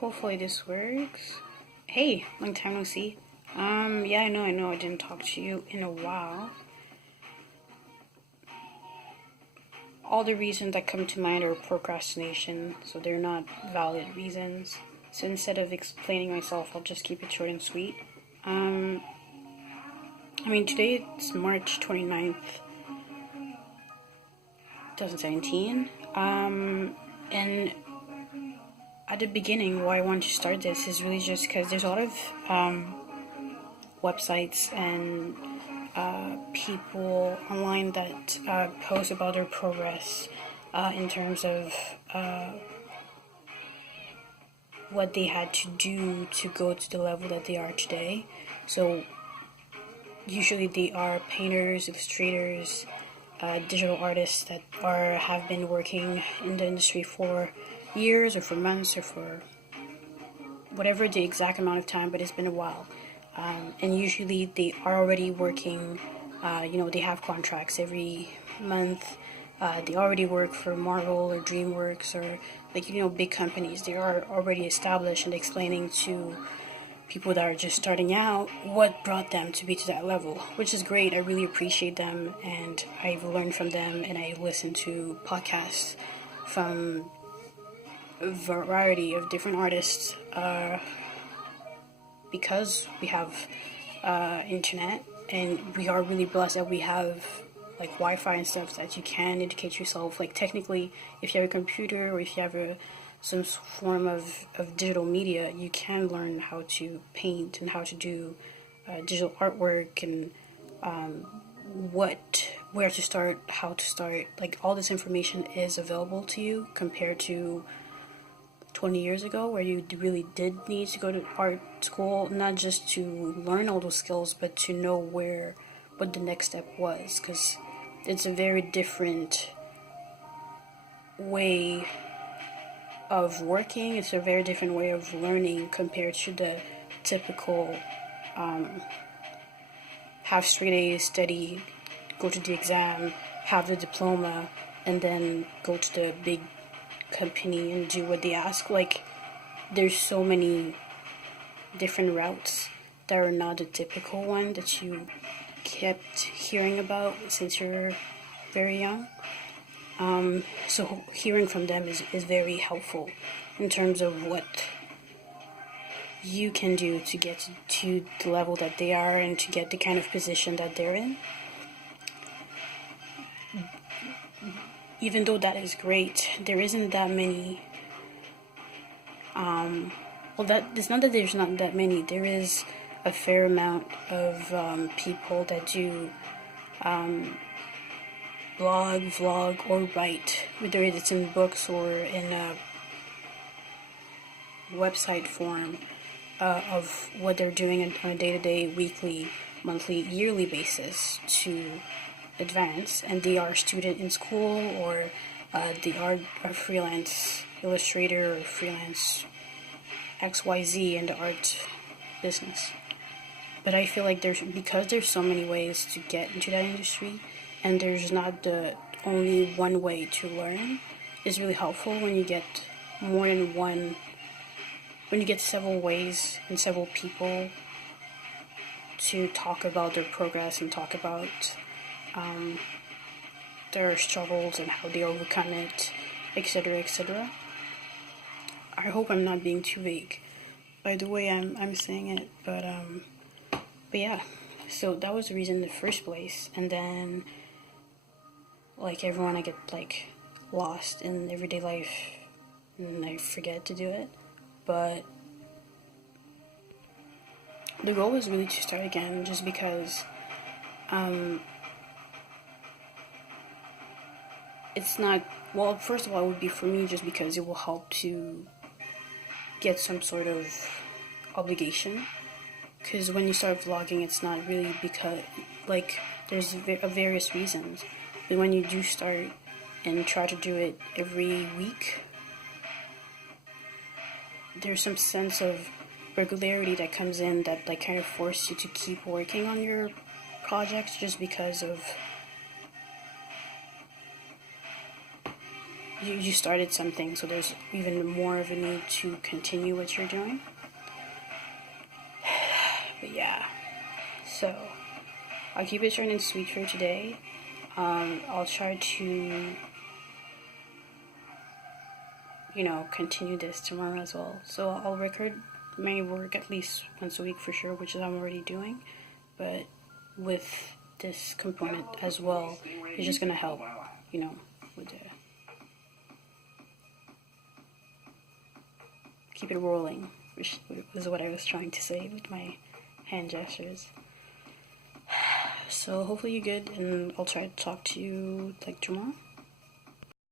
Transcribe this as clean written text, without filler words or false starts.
Hopefully this works. Hey, long time no see. Yeah, I know I didn't talk to you in a while. All the reasons that come to mind are procrastination, so they're not valid reasons. So instead of explaining myself, I'll just keep it short and sweet. Today it's March 29th, 2017. And at the beginning, why I want to start this is really just because there's a lot of websites and people online that post about their progress in terms of what they had to do to go to the level that they are today. So usually they are painters, illustrators, digital artists that have been working in the industry for years or for months or for whatever the exact amount of time, but it's been a while. And usually they are already working, they have contracts every month. They already work for Marvel or DreamWorks or big companies. They are already established, and explaining to people that are just starting out what brought them to be to that level, which is great. I really appreciate them, and I've learned from them, and I listen to podcasts from a variety of different artists because we have internet, and we are really blessed that we have like Wi-Fi and stuff that you can educate yourself. Like technically, if you have a computer or if you have some form of digital media, you can learn how to paint and how to do digital artwork and where to start, how to start. Like all this information is available to you compared to 20 years ago, where you really did need to go to art school, not just to learn all those skills, but to know what the next step was, because it's a very different way of working. It's a very different way of learning compared to the typical have straight A's, study, go to the exam, have the diploma, and then go to the big company and do what they ask. Like, there's so many different routes that are not the typical one that you kept hearing about since you're very young. So hearing from them is very helpful in terms of what you can do to get to the level that they are and to get the kind of position that they're in. Even though that is great, there isn't that many. It's not that there's not that many. There is a fair amount of people that do blog, vlog, or write, whether it's in books or in a website form of what they're doing on a day-to-day, weekly, monthly, yearly basis to advance. And they are a student in school, or they are a freelance illustrator or freelance XYZ in the art business. But I feel like because there's so many ways to get into that industry, and there's not the only one way to learn, it's really helpful when you get more than one, when you get several ways and several people to talk about their progress and talk about their struggles and how they overcome it, etc., etc. I hope I'm not being too vague by the way I'm saying it, but yeah. So that was the reason in the first place, and then like everyone, I get like lost in everyday life and I forget to do it. But the goal was really to start again, just because it's not, well, first of all, it would be for me just because it will help to get some sort of obligation. Because when you start vlogging, it's not really because, like, there's various reasons. But when you do start and try to do it every week, there's some sense of regularity that comes in that, like, kind of forces you to keep working on your projects, just because of you started something, so there's even more of a need to continue what you're doing. But yeah, so I'll keep it short and sweet for today. I'll try to, continue this tomorrow as well. So I'll record my work at least once a week for sure, which is I'm already doing. But with this component as well, it's just gonna help, with the keep it rolling, which is what I was trying to say with my hand gestures. So hopefully you're good, and I'll try to talk to you like tomorrow.